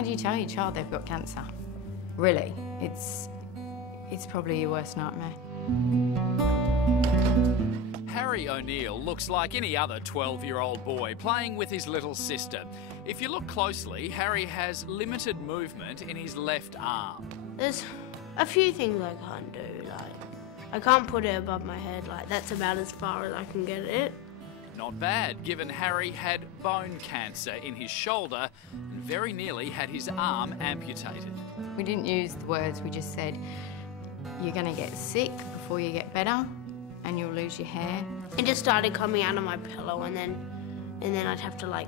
How do you tell your child they've got cancer? Really, it's probably your worst nightmare. Harry O'Neill looks like any other 12-year-old boy playing with his little sister. If you look closely, Harry has limited movement in his left arm. There's a few things I can't do, like I can't put it above my head, like that's about as far as I can get it. Not bad, given Harry had bone cancer in his shoulder and very nearly had his arm amputated. We didn't use the words, we just said, you're going to get sick before you get better and you'll lose your hair. It just started coming out of my pillow and then I'd have to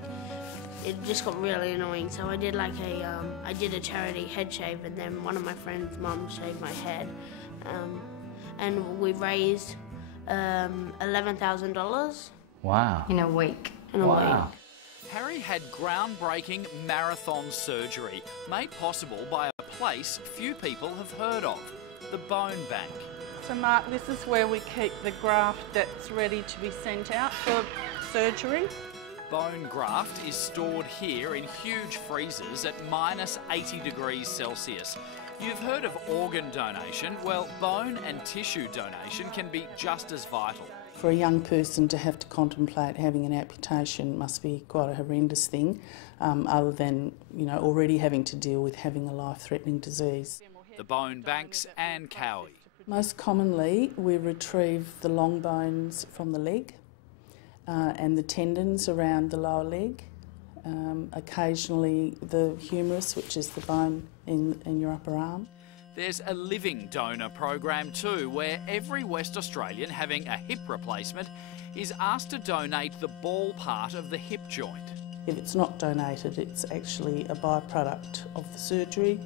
it just got really annoying. So I did I did a charity head shave, and then one of my friend's mum shaved my head. And we raised $11,000. Wow. In a week. Wow. Harry had groundbreaking marathon surgery made possible by a place few people have heard of, the bone bank. So Mark, this is where we keep the graft that's ready to be sent out for surgery. Bone graft is stored here in huge freezers at -80°C. You've heard of organ donation. Well, bone and tissue donation can be just as vital. For a young person to have to contemplate having an amputation must be quite a horrendous thing, other than already having to deal with having a life-threatening disease. The bone banks and Cowie. Most commonly, we retrieve the long bones from the leg and the tendons around the lower leg. Occasionally the humerus, which is the bone in your upper arm. There's a living donor program too, where every West Australian having a hip replacement is asked to donate the ball part of the hip joint. If it's not donated, it's actually a byproduct of the surgery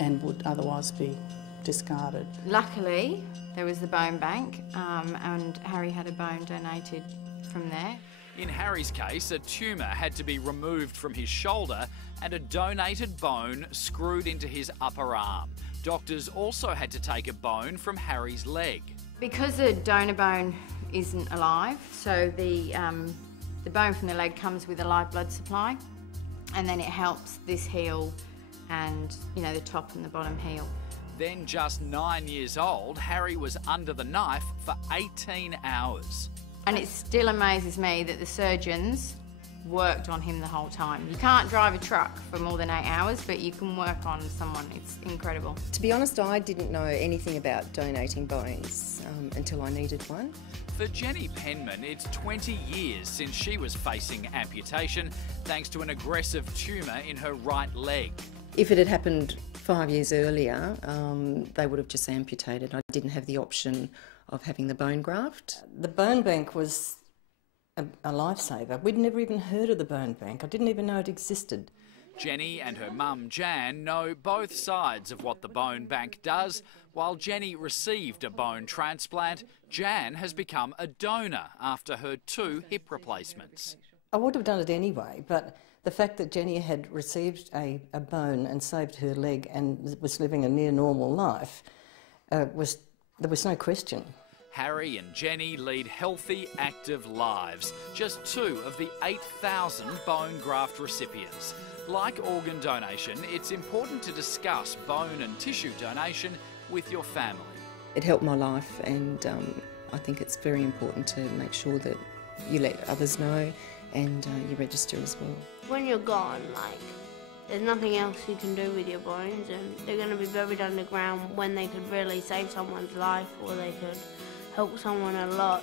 and would otherwise be discarded. Luckily, there was the bone bank, and Harry had a bone donated from there. In Harry's case, a tumour had to be removed from his shoulder and a donated bone screwed into his upper arm. Doctors also had to take a bone from Harry's leg. Because the donor bone isn't alive, so the bone from the leg comes with a live blood supply, and then it helps this heel and, the top and the bottom heel. Then, just 9 years old, Harry was under the knife for 18 hours. And it still amazes me that the surgeons worked on him the whole time. You can't drive a truck for more than 8 hours, but you can work on someone. It's incredible. To be honest, I didn't know anything about donating bones until I needed one. For Jenny Penman, it's 20 years since she was facing amputation thanks to an aggressive tumour in her right leg. If it had happened 5 years earlier, they would have just amputated. I didn't have the option of having the bone graft. The bone bank was a lifesaver. We'd never even heard of the bone bank. I didn't even know it existed. Jenny and her mum Jan know both sides of what the bone bank does. While Jenny received a bone transplant, Jan has become a donor after her 2 hip replacements. I would have done it anyway, but the fact that Jenny had received a bone and saved her leg and was living a near normal life, there was no question. Harry and Jenny lead healthy, active lives, just 2 of the 8,000 bone graft recipients. Like organ donation, it's important to discuss bone and tissue donation with your family. It helped my life, and I think it's very important to make sure that you let others know and you register as well. When you're gone, there's nothing else you can do with your bones, and they're going to be buried underground when they could really save someone's life, or they could help someone a lot.